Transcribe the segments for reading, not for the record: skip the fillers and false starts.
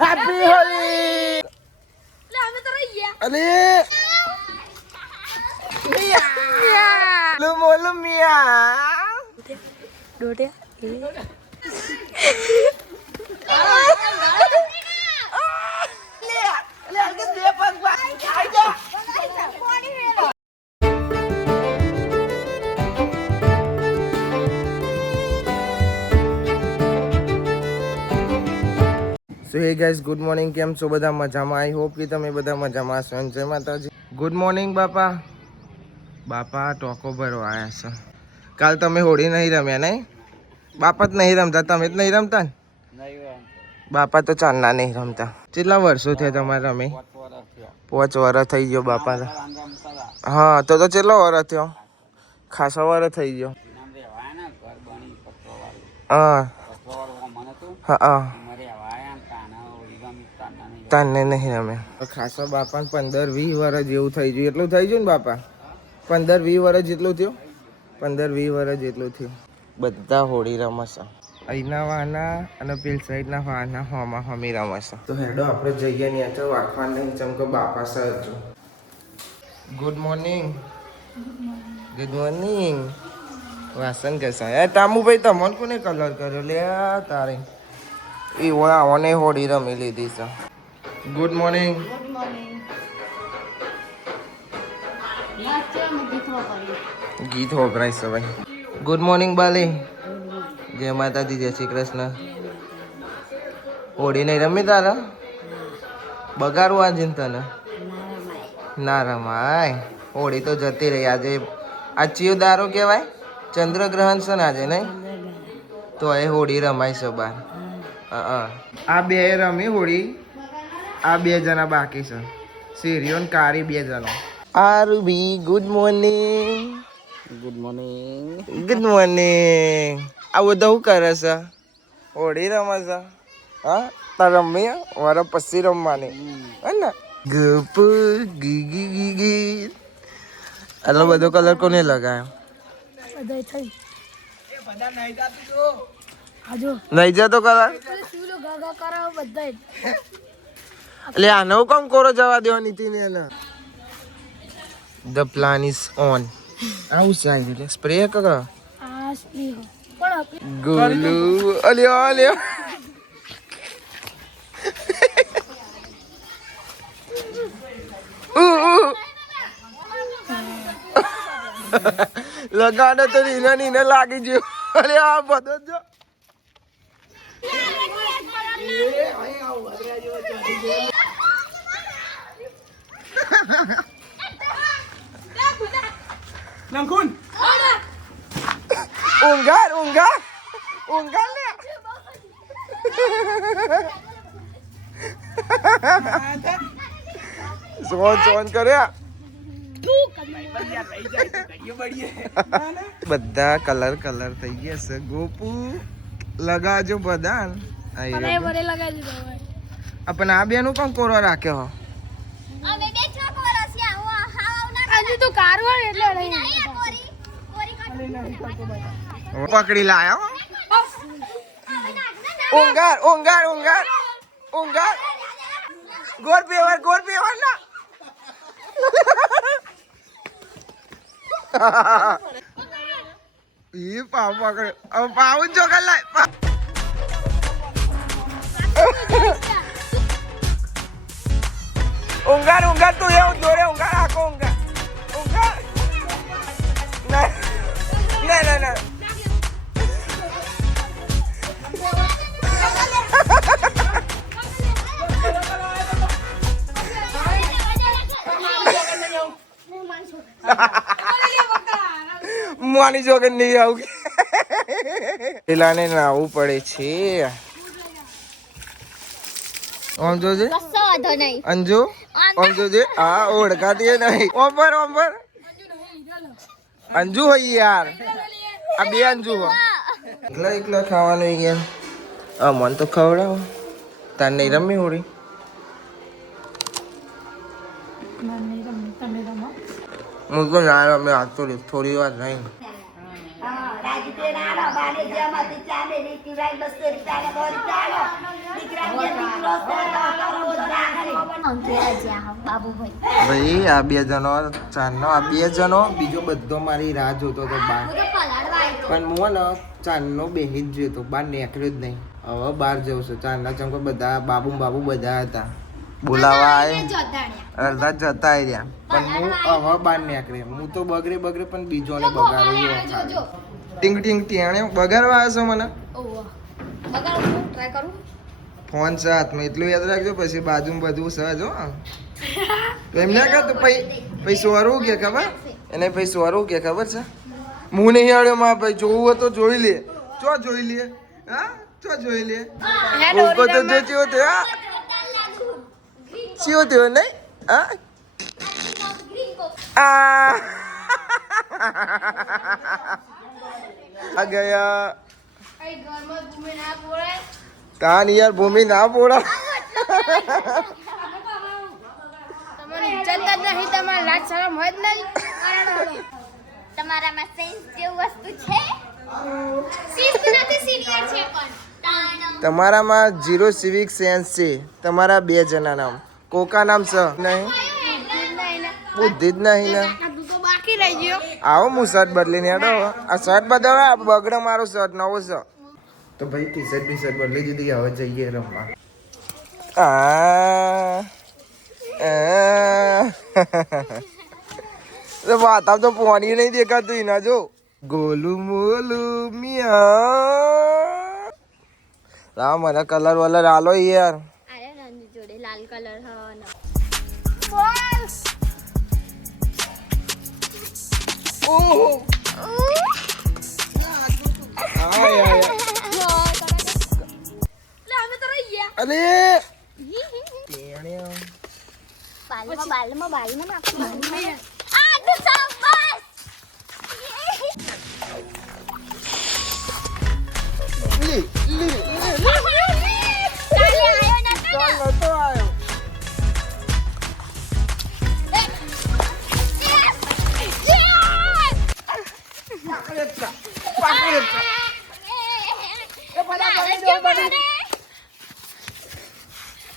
Happy Holi. લે અમે તો રહી ગયા. અલે મિયા બોલો મિયા ડોડે સો હે ગાઈસ, ગુડ મોર્નિંગ. કેમ છો બધા? મજામાં? આઈ હોપ કે તમે બધા મજામાં હશો. જય માતાજી. ગુડ મોર્નિંગ બાપા. બાપા ટોકો ભરવા આવ્યા છે. કાલ તમે હોળી નહીં રમ્યા નહીં? બાપા જ નહીં રમતા, તમે જ નહીં રમતા ને? બાપા તો ચાલના નહીં રમતા. કેટલા વર્ષો થયા તમારે રમે? 5 વર્ષ થઈ ગયો બાપા. હા તો કેટલો વર્ષ થયો? ખાસો વર્ષ થઈ ગયો. હા હા તાને નહીં રમે. ખાસો બાપા 15-20 વર્ષ જેવું થઈ ગયું. એટલું થઈ ગયું ને બાપા? 15-20 વર્ષ જેટલું થયું. 15-20 વર્ષ જેટલું થયું. બધા હોળી રમશે. અહીંના વાના અને પેલ સાઈડના વાના હોમાં હોમી રમશે. તો હેડો આપણે જઈએ નહીં તો વાખવા નહીં ચમકો બાપા sir. Good morning. Good morning. વાસણ કસા એ તામુભાઈ તમને કોને કલર કર્યો લે તારે? એ ઓને હોળી રમી લીધી છે. Good morning. Good morning. ગીત હોભરાય છે ભાઈ. ગુડ મોર્નિંગ બાલી. જય માતાજી, જય શ્રી કૃષ્ણ. હોળી નહીં રમી તારા? બગાડવું આજે તને? ના રમાય. હોળી તો જતી રહી. આજે આ ચિયો દારો કહેવાય. ચંદ્રગ્રહણ છે ને આજે નહીં? તો એ હોળી રમાય છે બાર. આ બે રમી હોળી. આ 2 જણા બાકી છે. સિરિયો ને કારી 2 જણા. આરુબી good morning. Good morning. Good morning. આ બધા શું કરે છે? હોળી રમે છે? હા તાર રમી મારા પછી રમવાની હે ને? ગપ ગી ગી ગી ગી. આટલો બધો કલર કોને લગાવ્યો? નહીં જતો કલર? એટલે આનો કોમ કોરો જવા દેવા નીતિ ને એને. The plan is on. આવું સાહેબ એટલે સ્પ્રે કરો. ગોલુ અલ્યો અલ્યો. લગાડો તો નીના નીને લાગી ગયો. અરે આ બધો જો Nangkun. Unggar, unggar. Unggar le. Son કર્યા. બધા કલર થઈ ગયા છે. ગોપુ લગાજો બધા. પણ આ બેનું કોણ કોરો રાખ્યો? પકડી લાયા. ઊંઘાર ઊંઘાર ઊંઘાર ઊંઘાર. ગોર પેવર ના. એ પાવ પકડે. હવે પાવું જો કલાય. ઊંઘાર ઊંઘાર તું એવું દોરે. ઊંઘાર આખો ઊંઘાર ઊંઘાર. ના ના ના. માની જો કે નહીં આવું. પેલાને નાવું પડે છે. ઓમ જોજે અંજુ. ઓમ જોજે. હા ઓળખાતી નહીં. ઓમર ઓમર અંજુ હોય યાર. આ 2 અંજુ હો. એકલા ખાવાનું યાર. આ મન તો ખવડાવો. તાર નહીં રમી હોળી? હું તો ના રમે. આજ તો થોડી વાર નહીં. ભાઈ આ બે જણો ચાંદનો આ બે જણો બીજો બધો મારી રાહ જોતો હતો બહાર પણ હું ને ચાંદનો બેહી જ જોયો હતો બહાર નીકળ્યો જ નહીં હવે બહાર જવું છું ચાંદના ચમકો બધા બાબુ બધા હતા બોલાવા આવે અડધા જતા રહ્યા પણ હું હવે બહાર નીકળે હું તો બગડે પણ બીજોને બગાડું ટીંગ ટીંગ ટીણે બગાડવા આવ્યો છો મને ફોન છે હાથમાં એટલું યાદ રાખજો પછી બાજુમાં બધું સહજ હો તો એમ ના કરતો પછી સોરું કે ખબર એને પછી સોરું કે ખબર છે હું નહીં આવ્યો માં ભાઈ જોવું હોય તો જોઈ લે ચો જોઈ લે હા ચો જોઈ લે ઉકો તો જો ચિયો થયો હા ચિયો થયો નહીં હા આ ગયા કાન યાર ભૂમિ ના પોડા તમારામાં સેન્સ જેવું વસ્તુ છે શિસ્ત નથી સિનિયર છે પણ તમારામાં 0 સિવિક સેન્સ છે તમારા બે જણા નામ કોકા નામ છે નહીં બુદ્ધિ જ નહીં ને બાકી રહી ગયો આવો હું શર્ટ બદલીને હેડો આ શર્ટ બદલવા બગડે મારો શર્ટ નવો છે તો ભાઈ ટી શર્ટ બદલી દીધી હવે જઈએ રમવા વાત આમ તો પાણી નહીં દેખાતું એના જો ગોલું મોલું મિયા લા મને કલર વલર આલો યાર અરે નાની જોડે લાલ કલર હવાનો ઓહો અરે બાલમાં આ તો શાબાશ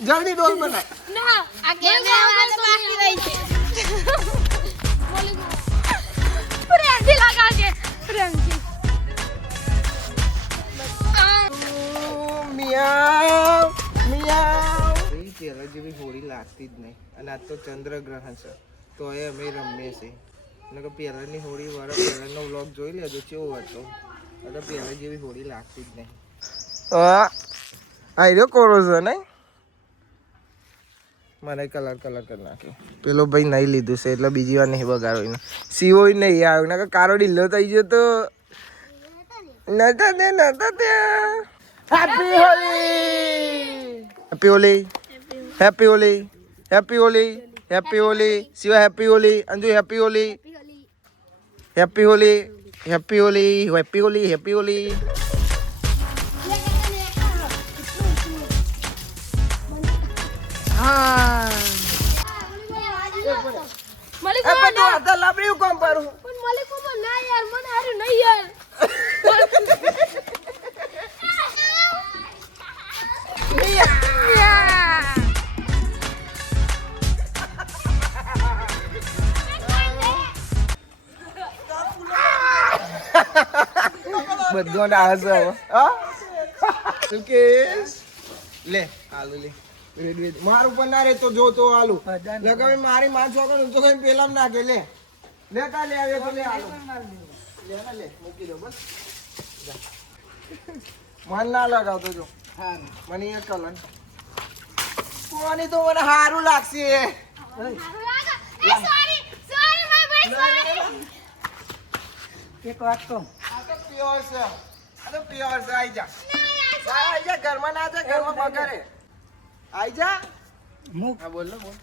જલ્દી ડોલ બનાય ના આ ગેમ બાકી રહી છે પ્રેમથી લગાવજે પ્રેમથી મિયાવ મિયાવ પેલા જેવી હોળી લાગતી જ નહીં અને આજ તો ચંદ્રગ્રહણ છે તો એ અમે રમીએ છીએ અને પહેલાની હોળી વાળા પહેલાનો વ્લોગ જોઈ લેજો કેવો હતો એટલે પહેલા જેવી હોળી લાગતી જ નહીં આયરો કોરો છે નહીં મને કલર કરી નાખ્યો પેલો ભાઈ નહીં લીધું છે એટલે બીજી વાર નહીં બગાડો એને સીવો નહીં આવ્યો ને કારો ઢીલો થઈ ગયો તો નતા ત્યાં happy Holi happy Holi happy Holi happy Holi Shiva happy Holi Anju happy Holi happy Holi happy Holi happy Holi happy Holi હા મલિક એ બધું આતા લાપડી કોમ પારું પણ મલિક બાબા ના યાર મને હારું નહીં યાર બધો ના હશે હા શું કેસ લે આલુ લે મારું પણ ના રે તો જો તો આલુ લગાવે મારી માં છોકરો તો કઈ પેલા નાખે લે લેતા લે આવે તો લે આલુ લે ના લે મૂકી દો બસ મન ના લગાવતો જો મને એક કલર કોની તો મને સારું લાગશે સોરી માય ભાઈ સોરી એક વાત કહું આ તો પ્યોર છે આઈ જા આઈ જા ઘરમાં ના જા ઘરમાં બગાડે આઈ જા હું હા બોલ બોલ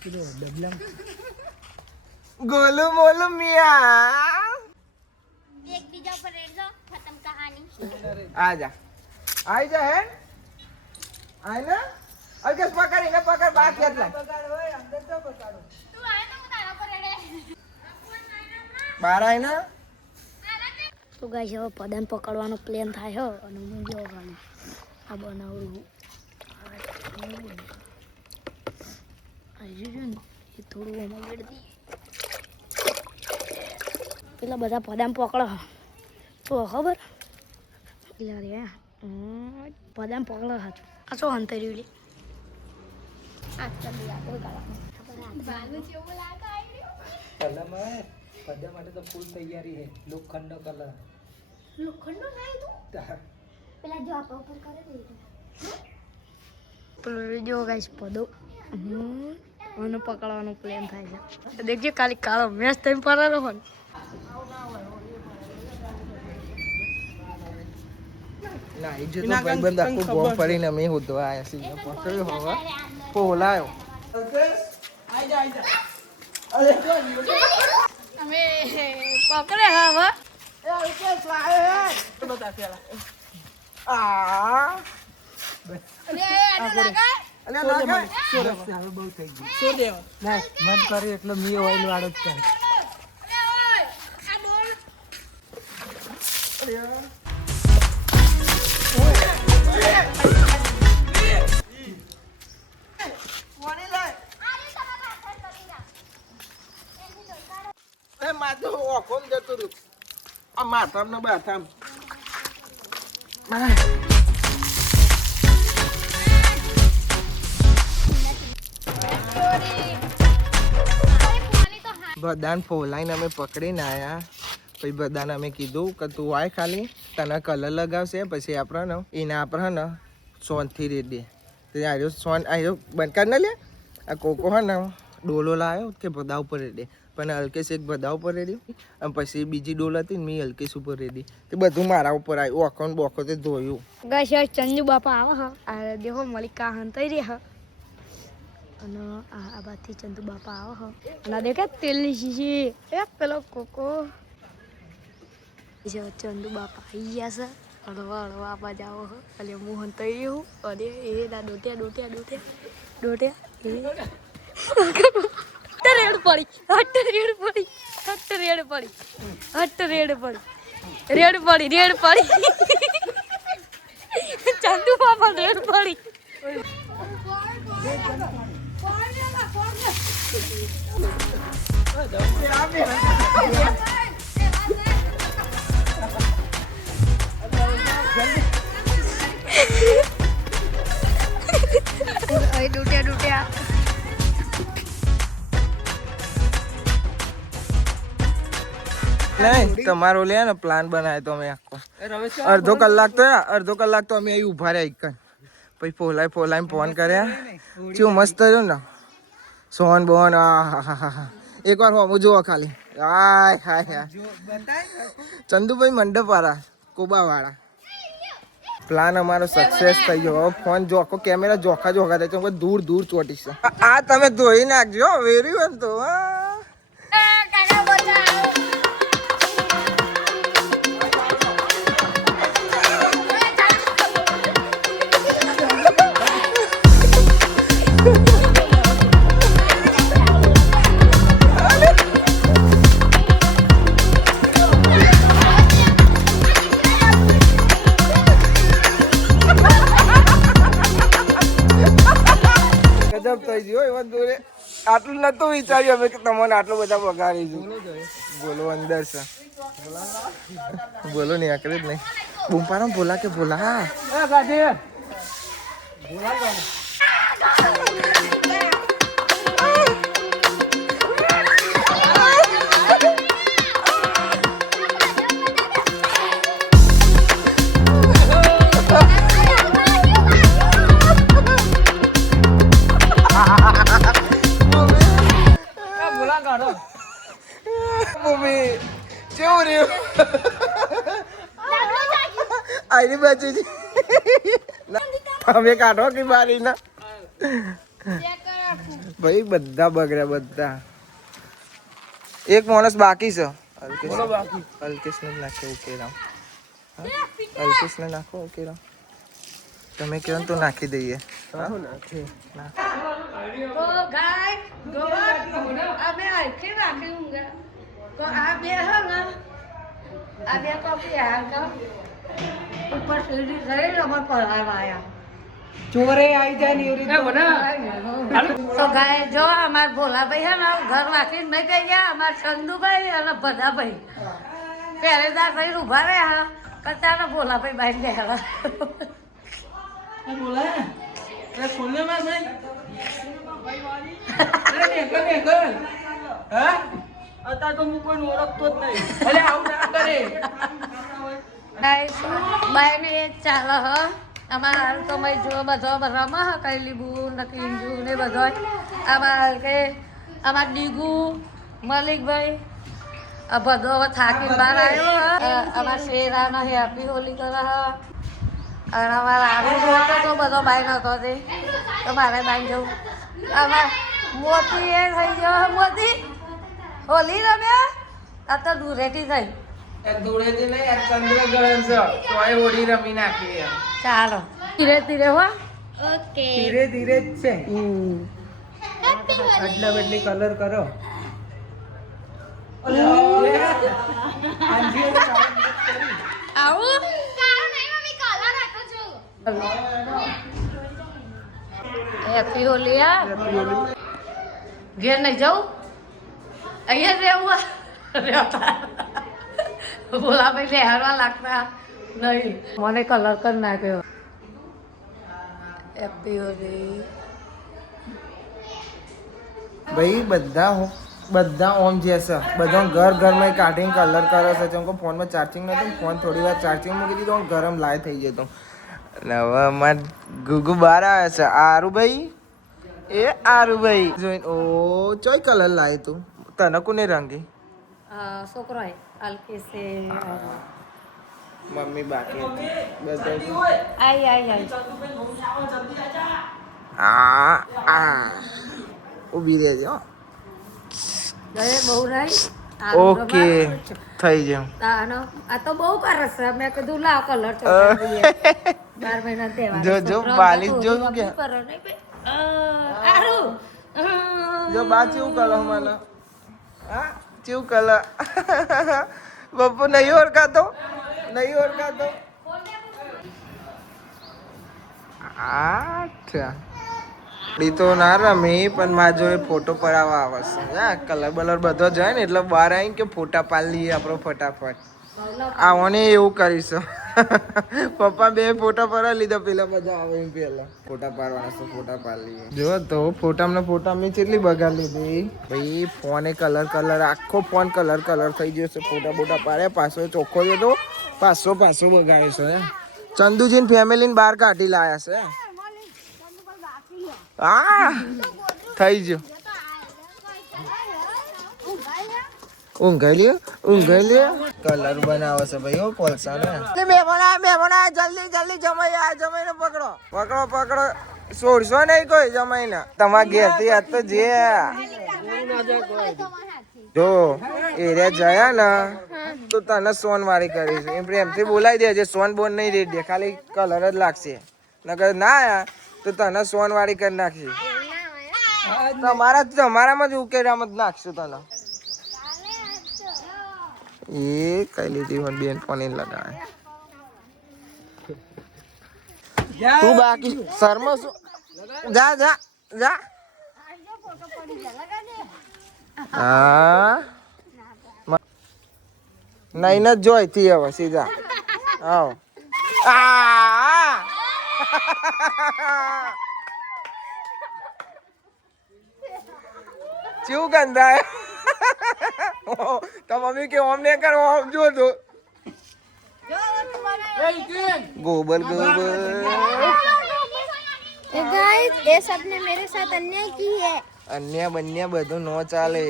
કીધું ડબલા ગોલુ મોલુ મિયા એક બીજા પર રેડજો ખતમ કહાની આજા આઈ જા હે આઈ ના અગસ પકડ એને પકડ બાકી એટલા બગાડ હોય અંદર તો બગાડો તું આય તો હું તારા પર રેડે બાર આઈ ના તો ગાઈસ હવે પદન પકડવાનો પ્લાન થાય હો અને હું જો ખાલી આ બનાવું બીજું છે ને એ થોડું એમાં વેડ દઈએ. પેલા બધા પદામ પકડો તો ખબર એટલે રે પદામ પકડો સાચું આ શું અંતર્યું લે આ ચાલી આ કોઈ ગાળા જેવું લાગે કલરમાં પદ્ય માટે તો ફૂલ તૈયારી છે લોખંડ કલર લોખંડનો નહીં તું પેલા જો આપા ઉપર કરે દે પેલો જો ગાઈસ પદો મને પકડવાનો પ્લાન થાય છે દેખજો ખાલી કાળો મેચ થઈ પડેલો હોય ના એ જો તો ભાઈબંધ આખું બોમ્બ ફરીને મેં હોતો આયા સી પકડ્યો હવે પોલાયો અમે પકડે હવે બહુ થઈ ગયું મન કરે એટલે મી ઓઇલ વાળો જ કરે માથું ઓખોમ જતું રહ્યું આ માથામ ને બાથામ બધાને ફોલાઈને અમે પકડીને આવ્યા પછી બધાને અમે કીધું કે તું આય ખાલી તને કલર લગાવશે પછી આપણે ને એને આપણે ને સોનથી રેડ દે તો આવ્યો સોન આવ્યો બંધ કાઢ ના લે આ કોકો હે ને ડોલો લાવ્યો કે બધા ઉપર રેડે પણ હલકેશ એક બધા ઉપર રેડી અને પછી બીજી ડોલ હતી ને મેં હલકેશ ઉપર રેડી તે બધું મારા ઉપર આવ્યું ઓખો ને બોખો તે ધોયું ગાઈસ ચંદુ બાપા આવે હા આ દેખો મલિકા હંતાઈ રે હા અને આ બાથી ચંદુ બાપા આવે હા અને દેખે તેલની શીશી એક પેલો કોકો જો ચંદુ બાપા આવી ગયા છે હળવા હળવા આપા જાઓ હો એટલે હું હંતાઈ રહ્યું અને એ ના ડોટ્યા રેડ પડી ચંદુ બાપા રેડ પડી ડૂટ્યા નહીં તમારો લે ને પ્લાન બનાવ્યો તો અમે આખો અડધો કલાક તો અમે અહીં ઉભા રહ્યા એક પછી ફોલાઈને ફોન કર્યા ચેવું મસ્ત રહ્યું ને સોન બોન એક વાર હોમું જુઓ ખાલી હાય હાય ચંદુભાઈ મંડપ વાળા કોબા વાળા પ્લાન અમારો સક્સેસ થઈ ગયો હવે ફોન જોખો કેમેરા જોખા થાય છે દૂર ચોટીશ આ તમે ધોઈ નાખજો વેર્યું એમ તો થઈ ગયો એમાં દોરે આટલું નતું વિચાર્યું અમે કે તમને આટલું બધા બગાડીશું બોલો અંદર છે બોલો નહીં આકરે જ નહીં બૂમપાનો બોલા કે બોલા મમ્મી કેવું રહ્યું આઈની બાજુ અમે કાઢો કે મારી ના ભાઈ બધા બગડ્યા બધા એક માણસ બાકી છે અલ્કેશ ને નાખો ઉકેરામ અલ્કેશ ને નાખો ઉકેરામ તમે કહો તો નાખી દઈએ ચોરે આવી જાય ને એવી રીતે તો ગાય જો અમાર ભોલાભાઈ હે ને ઘર વાંચીને નહીં થઈ ગયા અમાર ચંદુભાઈ અને ભદાભાઈ પહેરેદાર થઈને ઉભા રહ્યા હા કચાને ભોલાભાઈ બાઈ બેહરા બાઈને એ જ ચાલે હ અમારે હાલ તો મેં જો બધો રમા હ કઈ લીબુ ને કિંજુ ને બધો અમાર કે અમાર ડીગુ મલિકભાઈ આ બધો હવે થાકી બહાર આવ્યો અમાર શેરાનો હેપી હોલી કરે હ અને અમારા આરું જોતો તો બધો બાઈ નતો તે તો મારે બાઈ જવું અમાર મોતી એ થઈ ગયો મોતી હોલી રમ્યા આ તો દૂરેથી થઈ ધૂળેથી નહીં આ ચંદ્રગ્રહણ છે તોય હોળી રમી નાખી ચાલો ધીરે ધીરે હો ઓકે ધીરે ધીરે જ છે અદલા બદલી કલર કરો આવું હેપી હોલી આ ઘેર નહીં જવું અહીંયા જ રહેવું બોલા ભાઈ લહેરવા લાગતા નહીં મને કલર કરી નાખ્યો હેપી હોલી ભાઈ બધા ઓમ જે છે બધા ઘર ઘરમાં કાઢીને કલર કરે છે જેમ કે ફોનમાં ચાર્જિંગ નતું ફોન થોડી વાર ચાર્જિંગ મૂકી દીધો ગરમ લાય થઈ જતો હવે અમાર ગુગુ બહાર આવે છે આરુભાઈ જોઈને ઓ ચોય કલર લાય તું તને કોને રંગી છોકરો હે હલકે સે મમ્મી બાકી બધા આઈ ઊભી રહેજો ગયે બહુ રહી ઓકે થઈ ગયું આ તો બહુ કરે છે મેં કીધું લાવ કલર ચોટાડીએ 12 મહિના તહેવાર જો બાલી જો કે જો બા ચેવું કલર મને હા ચેવું કલર બપ્પુ નહીં ઓળખાતો આઠા તો ના રમી પણ મારા જોડે ફોટો પડાવવા આવે છે હા કલર બલર બધો જાય ને એટલે બહાર આવીને કે ફોટા પાડી લઈએ આપણો ફટાફટ આવને એવું કરીશું પપ્પા બે ફોટા પડાવી લીધા પેલા બધા આવે એમ પેલા ફોટા પાડવાના છે ફોટા પાડી લઈએ જો તો ફોટા મેં કેટલી બગાડ લીધી ભાઈ ફોને કલર આખો ફોન કલર થઈ ગયો છે ફોટા પાડ્યા પાછો ચોખ્ખો જો તો પાછો બગાડ્યો છે ચંદુજીને ફેમિલીને બહાર કાઢી લાયા છે હા થઈ ગયો ઊંઘાઈ લ્યો કલર બનાવે છે ભાઈ ઓ કોલસા ને મેમોના જલ્દી જમાઈને પકડો છોડશો નહીં કોઈ જમાઈને તમારા ઘેર થી આજ તો જે જો એરિયા જયા ને તો તને સોનવાળી કરીશ એમ પ્રેમથી બોલાવી દેજે સોન બોન નહીં રેડ દે ખાલી કલર જ લાગશે નકર ના આયા તો તને સોનવાળી કરી નાખશે તમારામાં જ ઉકેરામાં જ નાખશું તને એ કઈ લીધી મને બેન ફોન લગાવે તું બાકી શર્મા શું જા હા નહીં જ જોઈતી હવે સીધા આવ ચેવું ગંધાય તો મમ્મી કે ઓમ ને કરો ઓમ જો તો गोबर गाइस ये सबने मेरे साथ अन्याय की है अन्याय बन्या બધું નો ચાલે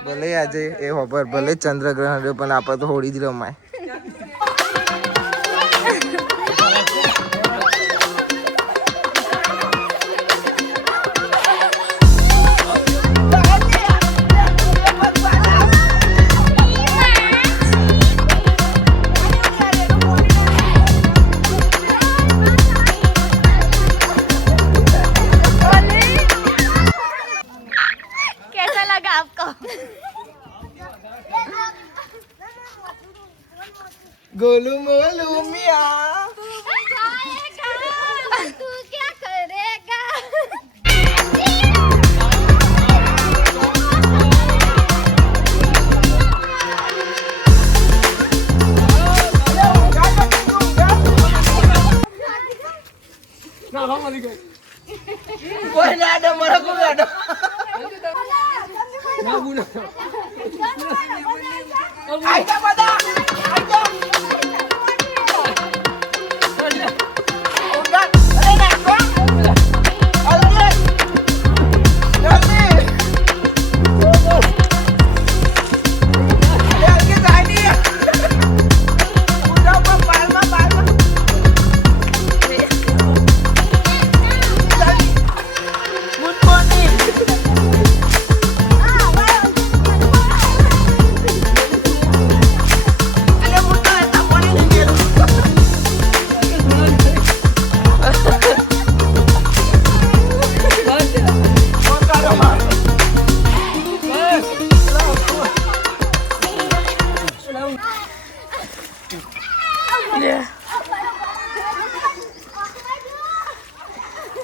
ભલે આજે એ ખબર ભલે ચંદ્રગ્રહણ રહ્યો પણ આપણે તો હોળી જ રમાય गोलू मोलू मिया तू क्या करेगा કોઈ ના દો મારો કોઈ ના દો ના બોલો આઈ જા બધા આઈ જા ઓગા અરે નાખો અલ્લે જલ્દી કે જાની ઉડા પર પાલમાં good morning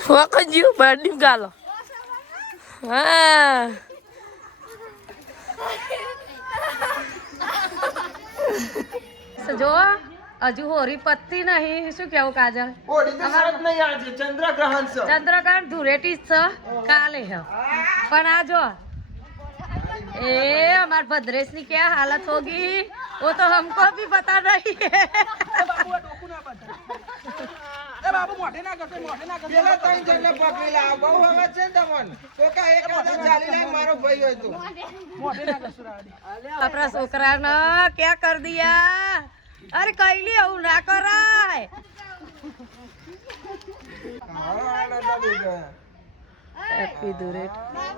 Wakan jiu banding galo. Ah. સજો હજુ હોરી પત્તી નહીં શું કેવું કાજલ ઓડી તો શરત નહીં આજે ચંદ્રગ્રહણ છે ચંદ્રકાંત ધૂળેટી જ છે કાલે હે પણ આ જો એ हमार भद्रेश की क्या हालत होगी वो तो हमको भी पता नहीं है પેલા ત્રણ જણને પકડી લાવ બહુ હવે છે ને તમન તો કા એક હાથે ચાલી લે મારો ભાઈ હોય તો अपना छोकरा ने क्या कर दिया अरे कैली એવું ના કરાય હેપી ધૂળેટી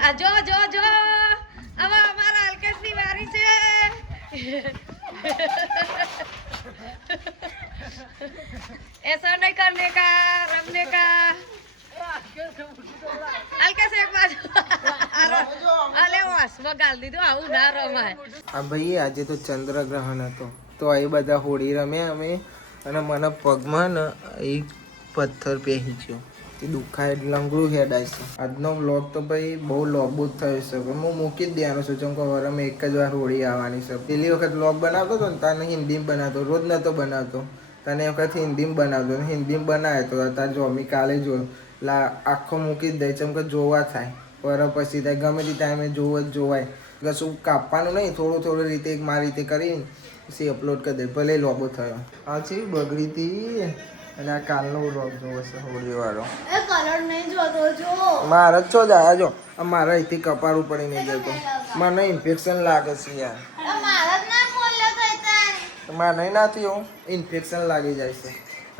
આ જો જો જો હવે અમારા અલ્કેશ ની વારી છે ऐसा नहीं करने का रखने का અલ્કેશ એક બાજુ અલે વાસ બગાલ દીધું આવું ના રમાય આ ભાઈ આજે તો ચંદ્રગ્રહણ હતો તો એ બધા હોળી રમ્યા અમે અને મને પગમાં ને એક પથ્થર પહેરી ગયો તે દુખાય લંગડું હેડાય છે આજનો વ્લોગ તો ભાઈ બહુ લોબો જ થયો છે પણ હું મૂકી જ દેવાનો છું ચમ કે વરમાં એક જ વાર હોળી આવવાની છે પેલી વખત વ્લોગ બનાવતો હતો ને તને હિન્દીમાં બનાવતો રોજ નહોતો બનાવતો તને એ વખત હિન્દીમાં બનાવતો હિન્દીમાં બનાવ્યો તો તાર જો અમે કાલે જોયો આખો મૂકી જ દે ચમ કે જોવા થાય પર પછી થાય ગમે તે ટાઈમે જોવાય કશું કાપવાનું નહીં થોડું થોડું રીતે મારી રીતે કરીને પછી અપલોડ કરી દે ભલે લોબો થયો આ છે બગડી હતી અને આ કાલનો વ્લોગ જોવો છે હોળીવાળો કલર નહીં જોતો જો મારે જ છો જાય જો મારા અહીંથી કપાળું પડી નહીં જતો મને ઇન્ફેક્શન લાગે છે યાર મારા જ ના બોલ્યો તો મારે નહીં નાથી એવું ઇન્ફેક્શન લાગી જાય છે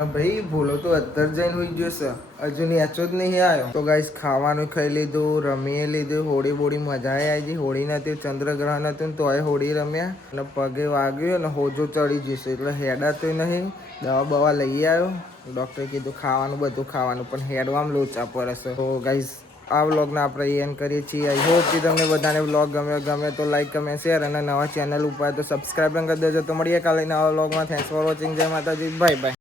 ભાઈ ભૂલો તો અત્યારે જઈને હોઈ ગયો છે હજુ નેચો જ નહીં આવ્યો તો ગાઈસ ખાવાનું ખાઈ લીધું રમીએ લીધું હોળી બોળી મજા આવી ગઈ હોળી નથી ચંદ્રગ્રહણ હતું ને તોય હોળી રમ્યા અને પગે વાગ્યું અને હોજો ચડી જશે એટલે હેડાતું નહીં દવા બવા લઈ આવ્યો ડૉક્ટરે કીધું ખાવાનું બધું ખાવાનું પણ હેડવામાં લોચા પડે છે તો ગાઈસ આ વ્લોગને આપણે એન્ડ કરીએ છીએ આઈ હોપ કે તમને બધાને વ્લોગ ગમે તો લાઈક કમેન્ટ શેર અને નવા ચેનલ ઉપર તો સબસ્ક્રાઈબ કરી દેજો તો મળીએ કાલે નવા વ્લોગમાં થેન્ક્સ ફોર વોચિંગ જય માતાજી બાય બાય